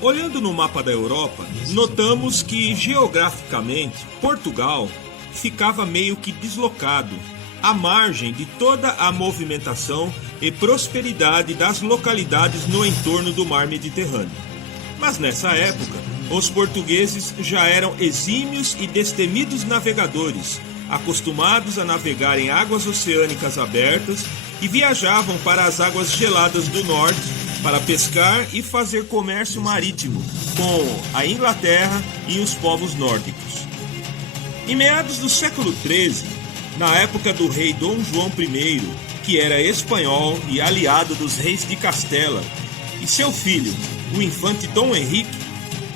Olhando no mapa da Europa, notamos que geograficamente Portugal ficava meio que deslocado, à margem de toda a movimentação e prosperidade das localidades no entorno do mar Mediterrâneo. Mas nessa época, os portugueses já eram exímios e destemidos navegadores, acostumados a navegar em águas oceânicas abertas e viajavam para as águas geladas do norte para pescar e fazer comércio marítimo com a Inglaterra e os povos nórdicos. Em meados do século XIII, na época do rei Dom João I, que era espanhol e aliado dos reis de Castela, e seu filho, o infante Dom Henrique,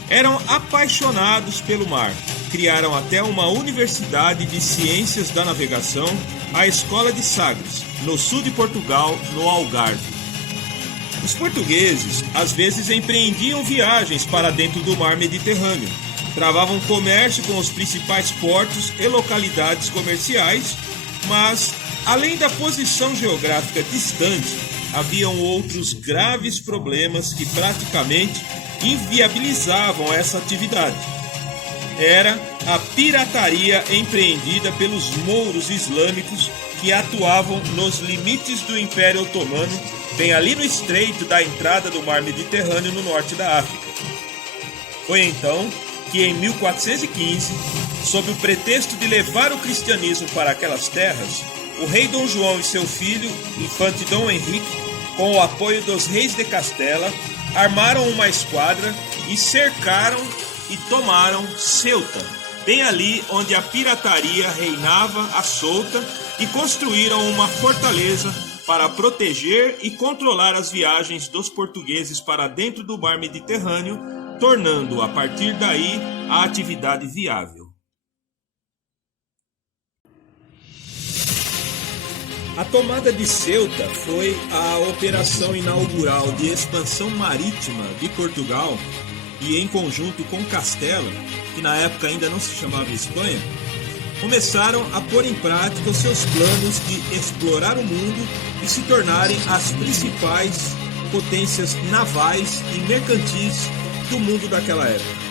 eram apaixonados pelo mar. Criaram até uma universidade de ciências da navegação, a Escola de Sagres, no sul de Portugal, no Algarve. Os portugueses, às vezes, empreendiam viagens para dentro do mar Mediterrâneo, travavam comércio com os principais portos e localidades comerciais, mas, além da posição geográfica distante, haviam outros graves problemas que praticamente inviabilizavam essa atividade. Era a pirataria empreendida pelos mouros islâmicos que atuavam nos limites do Império Otomano, bem ali no estreito da entrada do mar Mediterrâneo no norte da África. Foi então que em 1415, sob o pretexto de levar o cristianismo para aquelas terras, o rei Dom João e seu filho, infante Dom Henrique, com o apoio dos reis de Castela, armaram uma esquadra e cercaram e tomaram Ceuta, bem ali onde a pirataria reinava à solta, e construíram uma fortaleza para proteger e controlar as viagens dos portugueses para dentro do mar Mediterrâneo, tornando a partir daí a atividade viável. A tomada de Ceuta foi a operação inaugural de expansão marítima de Portugal e, em conjunto com Castela, que na época ainda não se chamava Espanha, começaram a pôr em prática os seus planos de explorar o mundo e se tornarem as principais potências navais e mercantis do mundo daquela época.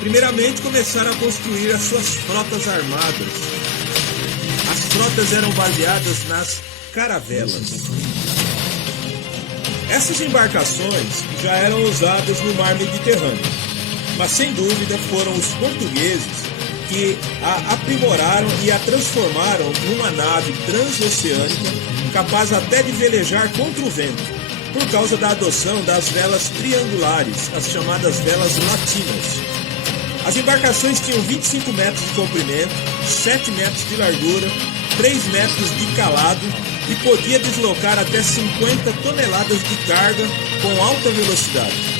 Primeiramente, começaram a construir as suas frotas armadas. As frotas eram baseadas nas caravelas. Essas embarcações já eram usadas no mar Mediterrâneo, mas sem dúvida foram os portugueses que a aprimoraram e a transformaram numa nave transoceânica capaz até de velejar contra o vento, por causa da adoção das velas triangulares, as chamadas velas latinas. As embarcações tinham 25 metros de comprimento, 7 metros de largura, 3 metros de calado e podia deslocar até 50 toneladas de carga com alta velocidade.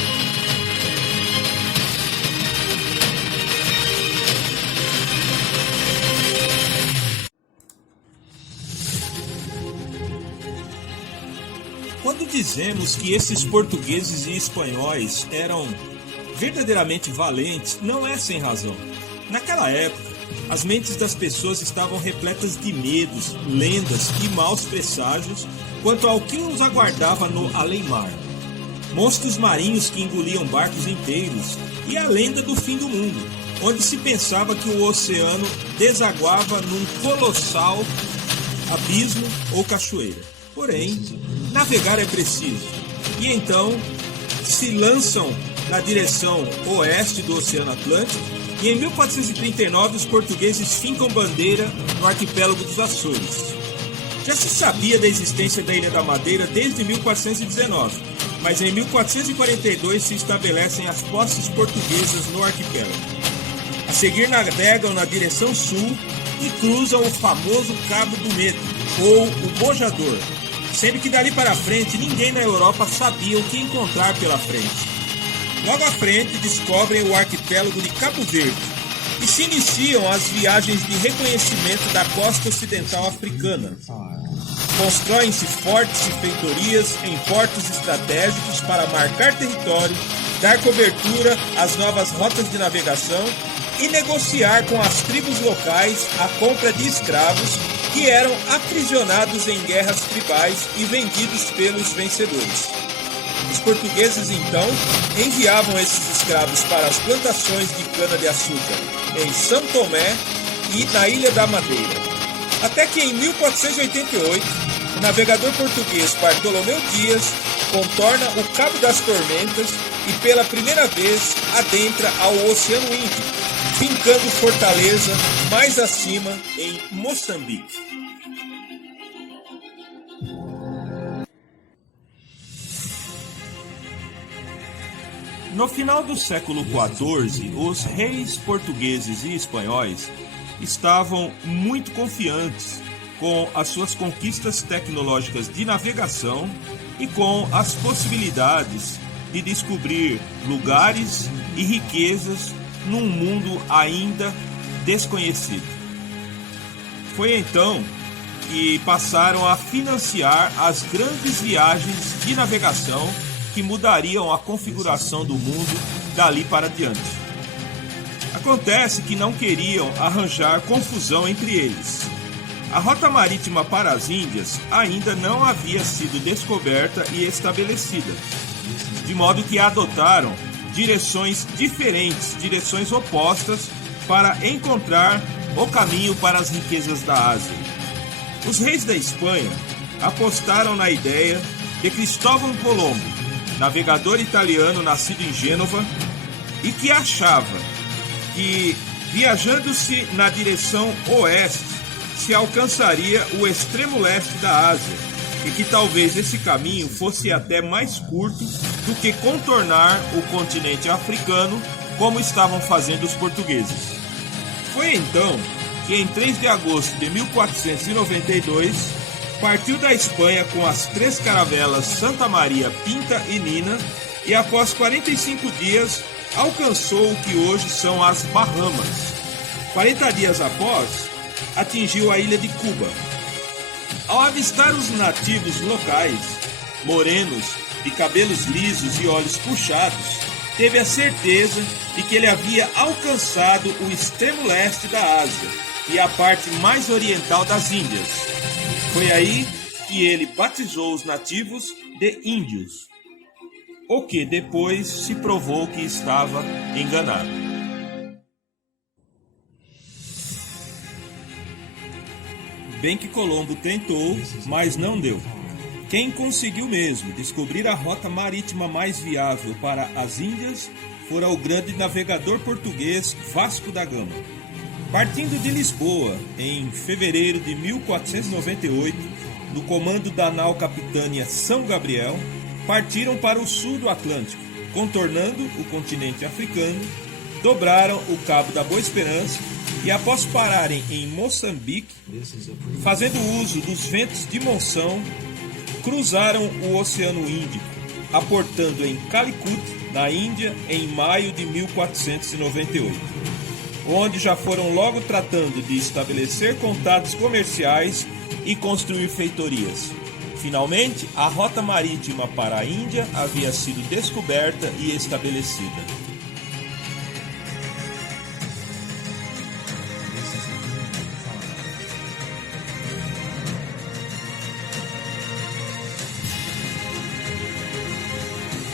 Quando dizemos que esses portugueses e espanhóis eram verdadeiramente valentes, não é sem razão. Naquela época, as mentes das pessoas estavam repletas de medos, lendas e maus presságios quanto ao que os aguardava no além-mar. Monstros marinhos que engoliam barcos inteiros e a lenda do fim do mundo, onde se pensava que o oceano desaguava num colossal abismo ou cachoeira. Porém, navegar é preciso. E então se lançam na direção oeste do Oceano Atlântico e em 1439 os portugueses fincam bandeira no arquipélago dos Açores. Já se sabia da existência da Ilha da Madeira desde 1419, mas em 1442 se estabelecem as posses portuguesas no arquipélago. A seguir navegam na direção sul e cruzam o famoso Cabo do Medo, ou o Bojador, sendo que dali para frente ninguém na Europa sabia o que encontrar pela frente. Logo à frente descobrem o arquipélago de Cabo Verde e se iniciam as viagens de reconhecimento da costa ocidental africana. Constroem-se fortes e feitorias em portos estratégicos para marcar território, dar cobertura às novas rotas de navegação e negociar com as tribos locais a compra de escravos que eram aprisionados em guerras tribais e vendidos pelos vencedores. Os portugueses, então, enviavam esses escravos para as plantações de cana-de-açúcar em São Tomé e na Ilha da Madeira. Até que em 1488, o navegador português Bartolomeu Dias contorna o Cabo das Tormentas e pela primeira vez adentra ao Oceano Índico, fincando fortaleza mais acima em Moçambique. No final do século XIV, os reis portugueses e espanhóis estavam muito confiantes com as suas conquistas tecnológicas de navegação e com as possibilidades de descobrir lugares e riquezas num mundo ainda desconhecido. Foi então que passaram a financiar as grandes viagens de navegação que mudariam a configuração do mundo dali para diante. Acontece que não queriam arranjar confusão entre eles. A rota marítima para as Índias ainda não havia sido descoberta e estabelecida, de modo que adotaram direções diferentes, direções opostas, para encontrar o caminho para as riquezas da Ásia. Os reis da Espanha apostaram na ideia de Cristóvão Colombo, navegador italiano nascido em Gênova, e que achava que, viajando-se na direção oeste, se alcançaria o extremo leste da Ásia, e que talvez esse caminho fosse até mais curto do que contornar o continente africano, como estavam fazendo os portugueses. Foi então que, em 3 de agosto de 1492, partiu da Espanha com as 3 caravelas Santa Maria, Pinta e Nina, e após 45 dias alcançou o que hoje são as Bahamas. 40 dias após, atingiu a ilha de Cuba. Ao avistar os nativos locais, morenos, de cabelos lisos e olhos puxados, teve a certeza de que ele havia alcançado o extremo leste da Ásia e a parte mais oriental das Índias. Foi aí que ele batizou os nativos de índios, o que depois se provou que estava enganado. Bem que Colombo tentou, mas não deu. Quem conseguiu mesmo descobrir a rota marítima mais viável para as Índias fora o grande navegador português Vasco da Gama. Partindo de Lisboa, em fevereiro de 1498, no comando da nau capitânia São Gabriel, partiram para o sul do Atlântico, contornando o continente africano, dobraram o Cabo da Boa Esperança e, após pararem em Moçambique, fazendo uso dos ventos de monção, cruzaram o Oceano Índico, aportando em Calicut, na Índia, em maio de 1498, onde já foram logo tratando de estabelecer contatos comerciais e construir feitorias. Finalmente, a rota marítima para a Índia havia sido descoberta e estabelecida.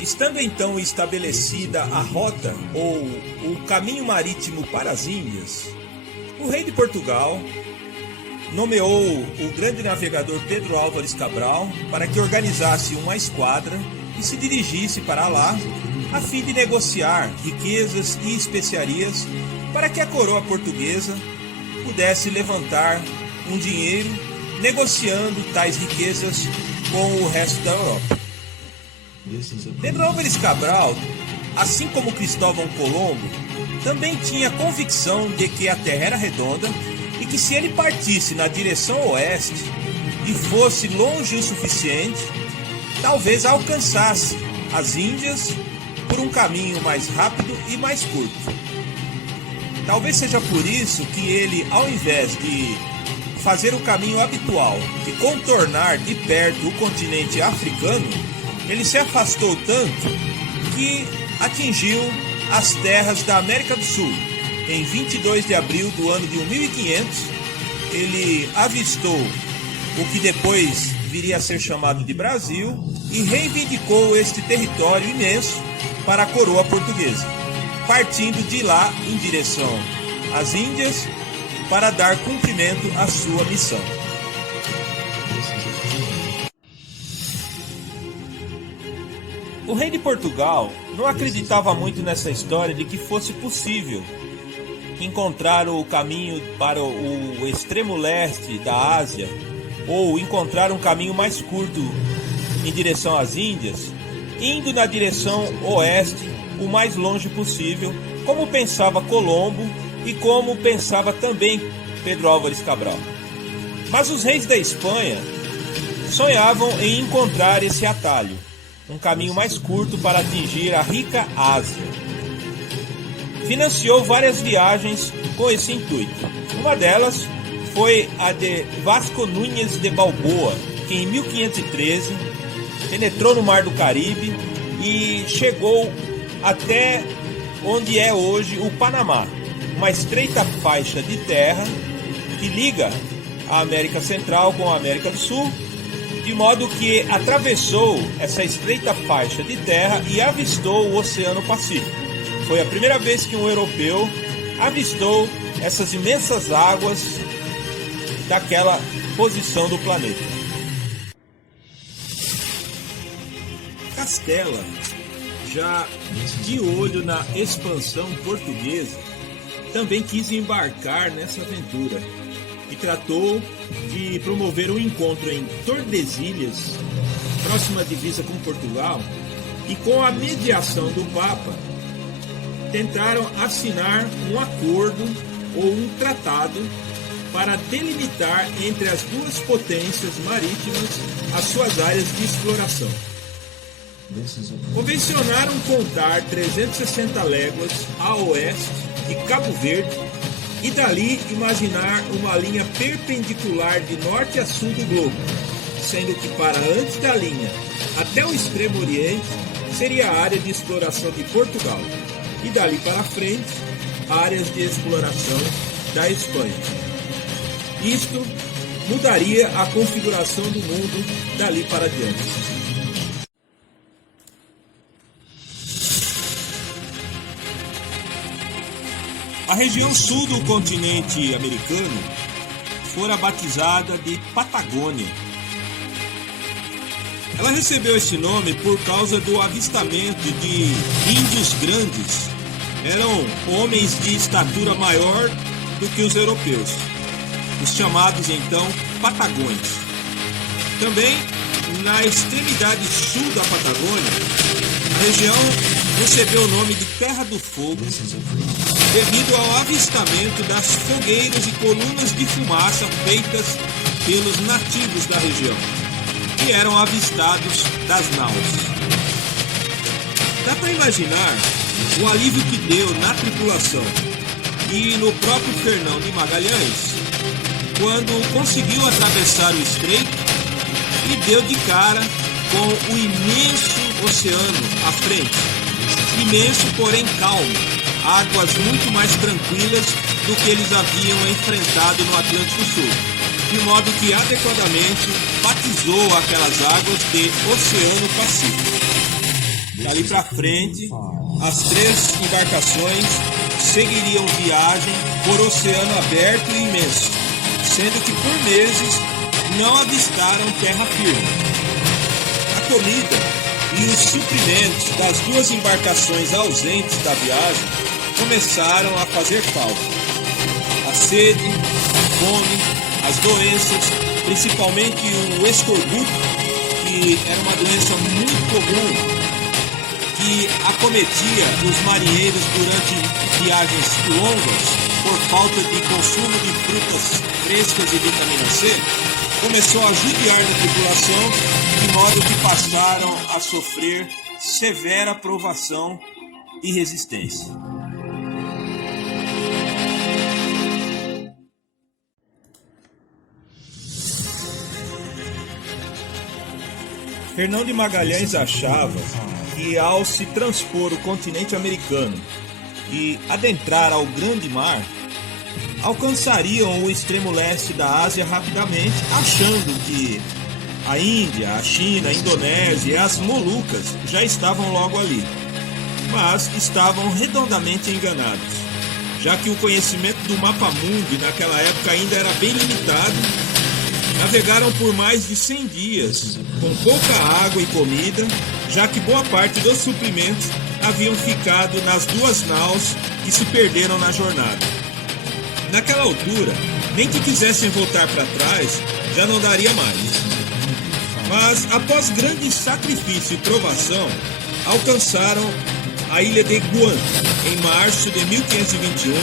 Estando então estabelecida a rota ou o caminho marítimo para as Índias, o rei de Portugal nomeou o grande navegador Pedro Álvares Cabral para que organizasse uma esquadra e se dirigisse para lá a fim de negociar riquezas e especiarias para que a coroa portuguesa pudesse levantar um dinheiro negociando tais riquezas com o resto da Europa. Pedro Álvares Cabral, assim como Cristóvão Colombo, também tinha convicção de que a Terra era redonda e que, se ele partisse na direção oeste e fosse longe o suficiente, talvez alcançasse as Índias por um caminho mais rápido e mais curto. Talvez seja por isso que ele, ao invés de fazer o caminho habitual de contornar de perto o continente africano, ele se afastou tanto que atingiu as terras da América do Sul. Em 22 de abril do ano de 1500, ele avistou o que depois viria a ser chamado de Brasil e reivindicou este território imenso para a coroa portuguesa, partindo de lá em direção às Índias para dar cumprimento à sua missão. O rei de Portugal não acreditava muito nessa história de que fosse possível encontrar o caminho para o extremo leste da Ásia ou encontrar um caminho mais curto em direção às Índias, indo na direção oeste o mais longe possível, como pensava Colombo e como pensava também Pedro Álvares Cabral. Mas os reis da Espanha sonhavam em encontrar esse atalho, um caminho mais curto para atingir a rica Ásia. Financiou várias viagens com esse intuito. Uma delas foi a de Vasco Núñez de Balboa, que em 1513 penetrou no Mar do Caribe e chegou até onde é hoje o Panamá, uma estreita faixa de terra que liga a América Central com a América do Sul, de modo que atravessou essa estreita faixa de terra e avistou o Oceano Pacífico. Foi a primeira vez que um europeu avistou essas imensas águas daquela posição do planeta. Castela, já de olho na expansão portuguesa, também quis embarcar nessa aventura e tratou de promover um encontro em Tordesilhas, próxima divisa com Portugal, e com a mediação do Papa, tentaram assinar um acordo ou um tratado para delimitar entre as duas potências marítimas as suas áreas de exploração. Convencionaram contar 360 léguas a oeste de Cabo Verde e dali imaginar uma linha perpendicular de norte a sul do globo, sendo que para antes da linha até o extremo oriente seria a área de exploração de Portugal e dali para frente áreas de exploração da Espanha. Isto mudaria a configuração do mundo dali para diante. A região sul do continente americano fora batizada de Patagônia. Ela recebeu esse nome por causa do avistamento de índios grandes. Eram homens de estatura maior do que os europeus, os chamados então Patagões. Também na extremidade sul da Patagônia, a região recebeu o nome de Terra do Fogo, devido ao avistamento das fogueiras e colunas de fumaça feitas pelos nativos da região, que eram avistados das naus. Dá para imaginar o alívio que deu na tripulação e no próprio Fernão de Magalhães, quando conseguiu atravessar o estreito e deu de cara com o imenso oceano à frente. Imenso, porém calmo, águas muito mais tranquilas do que eles haviam enfrentado no Atlântico Sul, de modo que adequadamente batizou aquelas águas de Oceano Pacífico. Dali para frente, as três embarcações seguiriam viagem por oceano aberto e imenso, sendo que por meses não avistaram terra firme. A comida e os suprimentos das duas embarcações ausentes da viagem começaram a fazer falta. A sede, a fome, as doenças, principalmente o escorbuto, que era uma doença muito comum, que acometia os marinheiros durante viagens longas por falta de consumo de frutas frescas e vitamina C, começou a judiar da tripulação, de modo que passaram a sofrer severa provação e resistência. Fernão de Magalhães achava que ao se transpor o continente americano e adentrar ao grande mar, alcançariam o extremo leste da Ásia rapidamente, achando que A Índia, a China, a Indonésia e as Molucas já estavam logo ali, mas estavam redondamente enganados, já que o conhecimento do mapa-mundi naquela época ainda era bem limitado. Navegaram por mais de 100 dias, com pouca água e comida, já que boa parte dos suprimentos haviam ficado nas duas naus que se perderam na jornada. Naquela altura, nem que quisessem voltar para trás, já não daria mais. Mas, após grande sacrifício e provação, alcançaram a ilha de Guam, em março de 1521,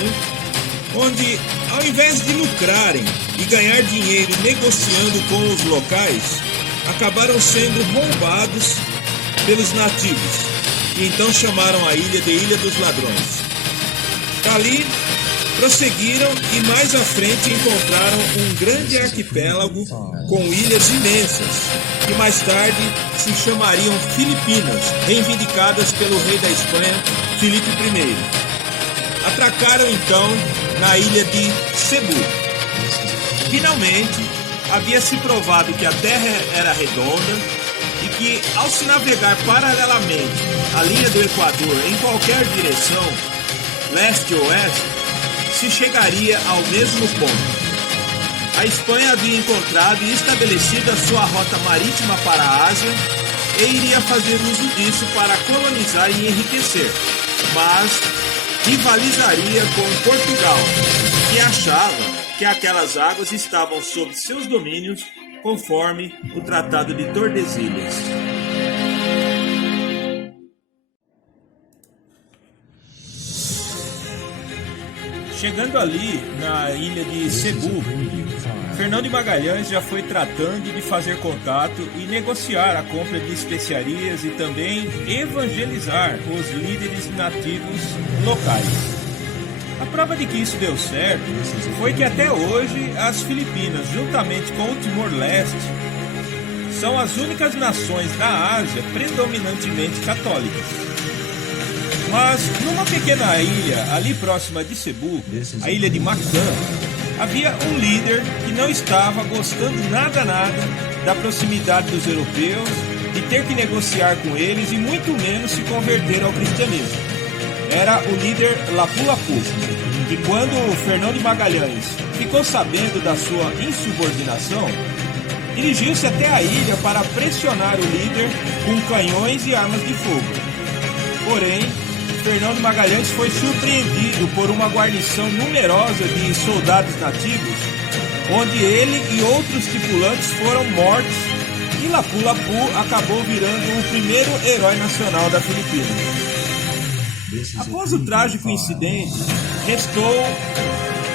onde, ao invés de lucrarem e ganhar dinheiro negociando com os locais, acabaram sendo roubados pelos nativos, e então chamaram a ilha de Ilha dos Ladrões. Dali, prosseguiram e mais à frente encontraram um grande arquipélago com ilhas imensas, que mais tarde se chamariam Filipinas, reivindicadas pelo rei da Espanha, Filipe I. Atracaram então na ilha de Cebu. Finalmente, havia se provado que a Terra era redonda e que, ao se navegar paralelamente à linha do Equador em qualquer direção, leste ou oeste, se chegaria ao mesmo ponto. A Espanha havia encontrado e estabelecido a sua rota marítima para a Ásia e iria fazer uso disso para colonizar e enriquecer, mas rivalizaria com Portugal, que achava que aquelas águas estavam sob seus domínios, conforme o Tratado de Tordesilhas. Chegando ali, na ilha de Cebu, Fernão de Magalhães já foi tratando de fazer contato e negociar a compra de especiarias e também evangelizar os líderes nativos locais. A prova de que isso deu certo foi que até hoje as Filipinas, juntamente com o Timor-Leste, são as únicas nações da Ásia predominantemente católicas. Mas numa pequena ilha ali próxima de Cebu, a ilha de Mactan, havia um líder que não estava gostando nada da proximidade dos europeus, de ter que negociar com eles e muito menos se converter ao cristianismo. Era o líder Lapu-Lapu, que quando Fernão de Magalhães ficou sabendo da sua insubordinação, dirigiu-se até a ilha para pressionar o líder com canhões e armas de fogo. Porém, Fernão de Magalhães foi surpreendido por uma guarnição numerosa de soldados nativos, onde ele e outros tripulantes foram mortos e Lapu-Lapu acabou virando o primeiro herói nacional da Filipinas. Após o trágico incidente, restou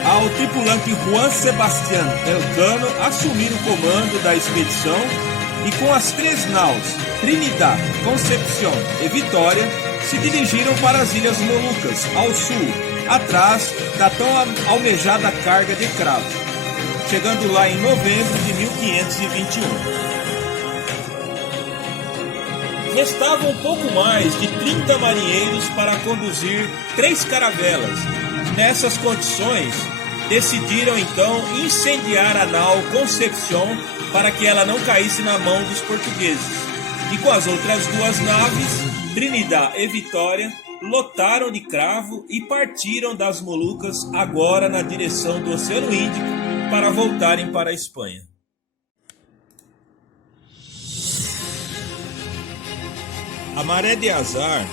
ao tripulante Juan Sebastián Elcano assumir o comando da expedição e com as 3 naus, Trinidad, Concepción e Vitória, se dirigiram para as Ilhas Molucas, ao sul, atrás da tão almejada carga de cravo, chegando lá em novembro de 1521. Restavam um pouco mais de 30 marinheiros para conduzir 3 caravelas. Nessas condições, decidiram então incendiar a nau Concepción para que ela não caísse na mão dos portugueses. E com as outras 2 naves, Trinidad e Vitória, lotaram de cravo e partiram das Molucas agora na direção do Oceano Índico para voltarem para a Espanha. A maré de azar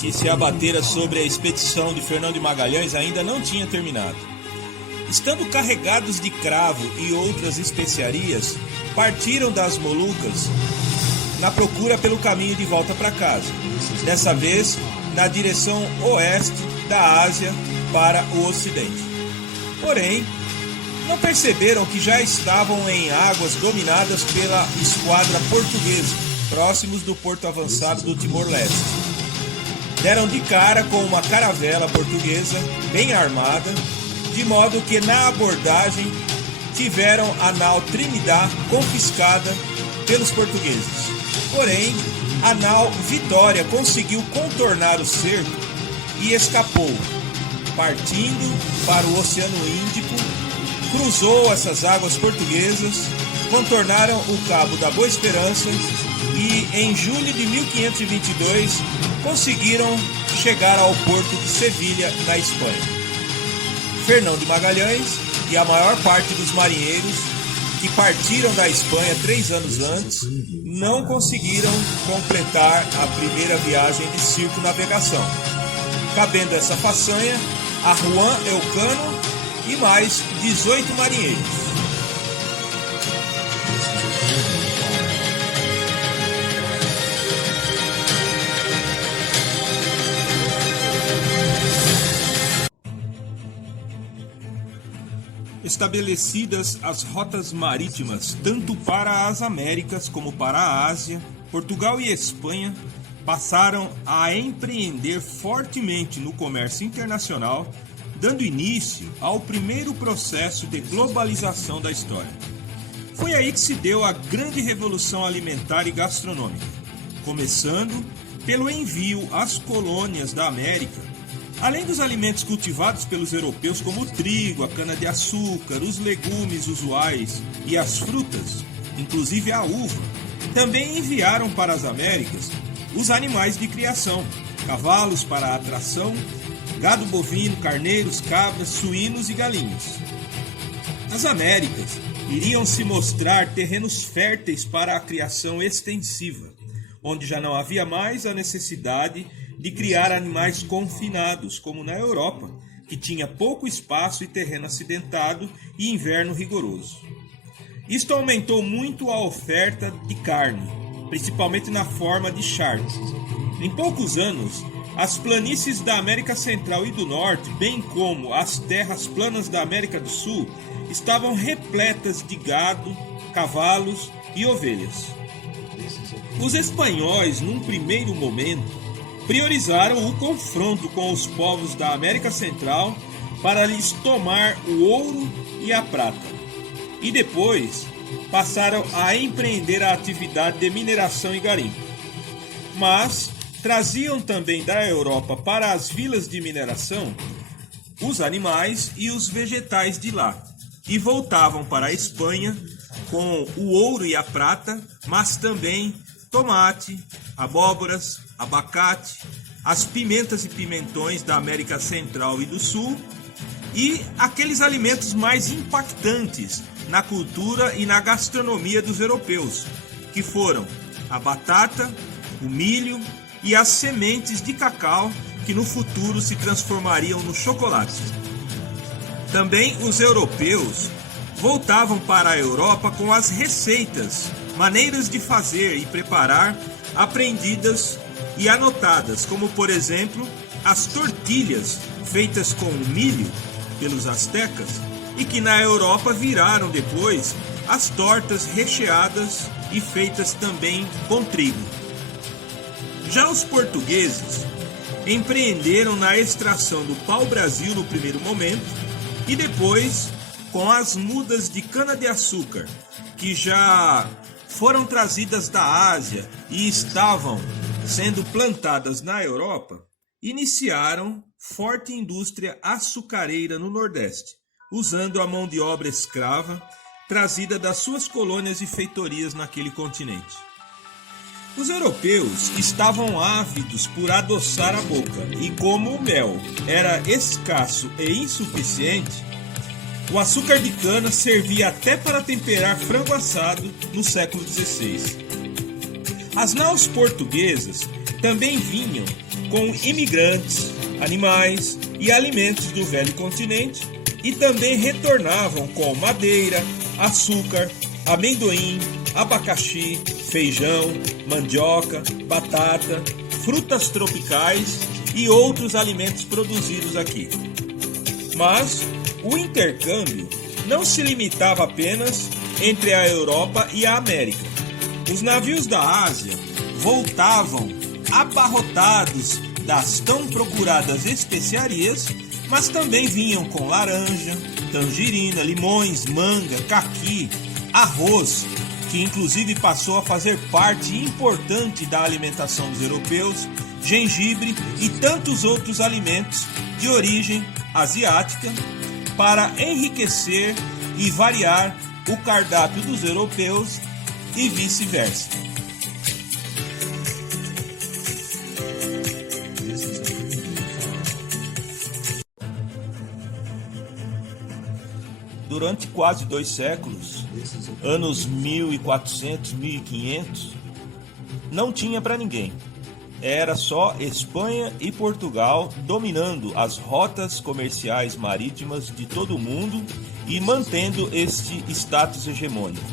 que se abatera sobre a expedição de Fernão de Magalhães ainda não tinha terminado. Estando carregados de cravo e outras especiarias, partiram das Molucas na procura pelo caminho de volta para casa, dessa vez na direção oeste da Ásia para o ocidente. Porém, não perceberam que já estavam em águas dominadas pela esquadra portuguesa, próximos do porto avançado do Timor-Leste. Deram de cara com uma caravela portuguesa bem armada, de modo que na abordagem tiveram a nau Trinidad confiscada pelos portugueses. Porém, a nau Vitória conseguiu contornar o cerco e escapou, partindo para o Oceano Índico, cruzou essas águas portuguesas contornaram o Cabo da Boa Esperança e, em julho de 1522, conseguiram chegar ao porto de Sevilha, na Espanha. Fernão de Magalhães e a maior parte dos marinheiros que partiram da Espanha 3 anos antes não conseguiram completar a primeira viagem de circunnavegação, cabendo essa façanha a Juan Elcano e mais 18 marinheiros. Estabelecidas as rotas marítimas tanto para as Américas como para a Ásia, Portugal e Espanha passaram a empreender fortemente no comércio internacional, dando início ao primeiro processo de globalização da história. Foi aí que se deu a grande revolução alimentar e gastronômica, começando pelo envio às colônias da América, além dos alimentos cultivados pelos europeus como o trigo, a cana-de-açúcar, os legumes usuais e as frutas, inclusive a uva, também enviaram para as Américas os animais de criação, cavalos para a atração, gado bovino, carneiros, cabras, suínos e galinhas. As Américas iriam se mostrar terrenos férteis para a criação extensiva, onde já não havia mais a necessidade de criar animais confinados, como na Europa, que tinha pouco espaço e terreno acidentado e inverno rigoroso. Isto aumentou muito a oferta de carne, principalmente na forma de charque. Em poucos anos, as planícies da América Central e do Norte, bem como as terras planas da América do Sul, estavam repletas de gado, cavalos e ovelhas. Os espanhóis, num primeiro momento, priorizaram o confronto com os povos da América Central para lhes tomar o ouro e a prata. E depois passaram a empreender a atividade de mineração e garimpo. Mas traziam também da Europa para as vilas de mineração os animais e os vegetais de lá, e voltavam para a Espanha com o ouro e a prata, mas também tomate, abóboras, abacate, as pimentas e pimentões da América Central e do Sul e aqueles alimentos mais impactantes na cultura e na gastronomia dos europeus, que foram a batata, o milho e as sementes de cacau que no futuro se transformariam no chocolate. Também os europeus voltavam para a Europa com as receitas, maneiras de fazer e preparar aprendidas e anotadas, como por exemplo as tortilhas feitas com milho pelos astecas e que na Europa viraram depois as tortas recheadas e feitas também com trigo. Já os portugueses empreenderam na extração do pau-brasil no primeiro momento e depois com as mudas de cana-de-açúcar, que já foram trazidas da Ásia e estavam sendo plantadas na Europa, iniciaram forte indústria açucareira no Nordeste, usando a mão de obra escrava trazida das suas colônias e feitorias naquele continente. Os europeus estavam ávidos por adoçar a boca, e como o mel era escasso e insuficiente, o açúcar de cana servia até para temperar frango assado no século XVI. As naus portuguesas também vinham com imigrantes, animais e alimentos do velho continente e também retornavam com madeira, açúcar, amendoim, abacaxi, feijão, mandioca, batata, frutas tropicais e outros alimentos produzidos aqui. Mas o intercâmbio não se limitava apenas entre a Europa e a América. Os navios da Ásia voltavam abarrotados das tão procuradas especiarias, mas também vinham com laranja, tangerina, limões, manga, caqui, arroz, que inclusive passou a fazer parte importante da alimentação dos europeus, gengibre e tantos outros alimentos de origem asiática, para enriquecer e variar o cardápio dos europeus e vice-versa. Durante quase 2 séculos, anos 1400, 1500, não tinha para ninguém. Era só Espanha e Portugal dominando as rotas comerciais marítimas de todo o mundo e mantendo este status hegemônico.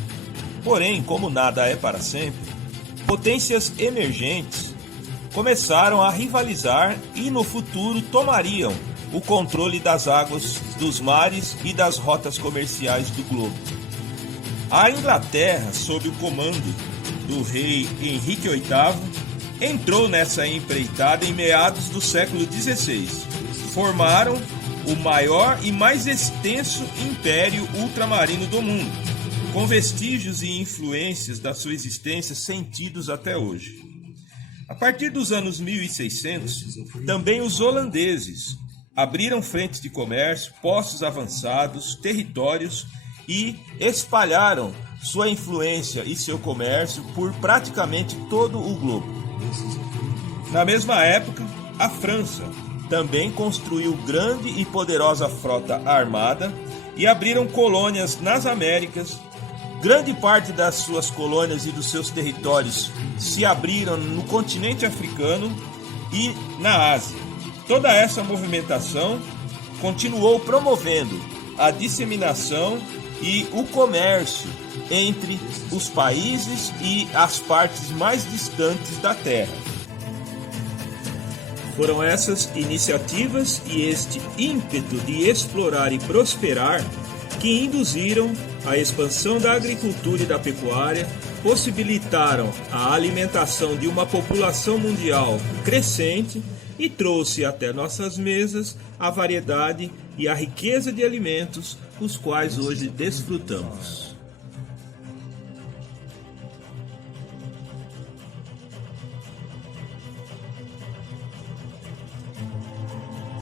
Porém, como nada é para sempre, potências emergentes começaram a rivalizar e no futuro tomariam o controle das águas, dos mares e das rotas comerciais do globo. A Inglaterra, sob o comando do rei Henrique VIII, entrou nessa empreitada em meados do século XVI. Formaram o maior e mais extenso império ultramarino do mundo, com vestígios e influências da sua existência sentidos até hoje. A partir dos anos 1600, também os holandeses abriram frentes de comércio, postos avançados, territórios e espalharam sua influência e seu comércio por praticamente todo o globo. Na mesma época, a França também construiu grande e poderosa frota armada e abriram colônias nas Américas. Grande parte das suas colônias e dos seus territórios se abriram no continente africano e na Ásia. Toda essa movimentação continuou promovendo a disseminação e o comércio entre os países e as partes mais distantes da Terra. Foram essas iniciativas e este ímpeto de explorar e prosperar que induziram a expansão da agricultura e da pecuária, possibilitaram a alimentação de uma população mundial crescente e trouxe até nossas mesas a variedade e a riqueza de alimentos, os quais hoje desfrutamos.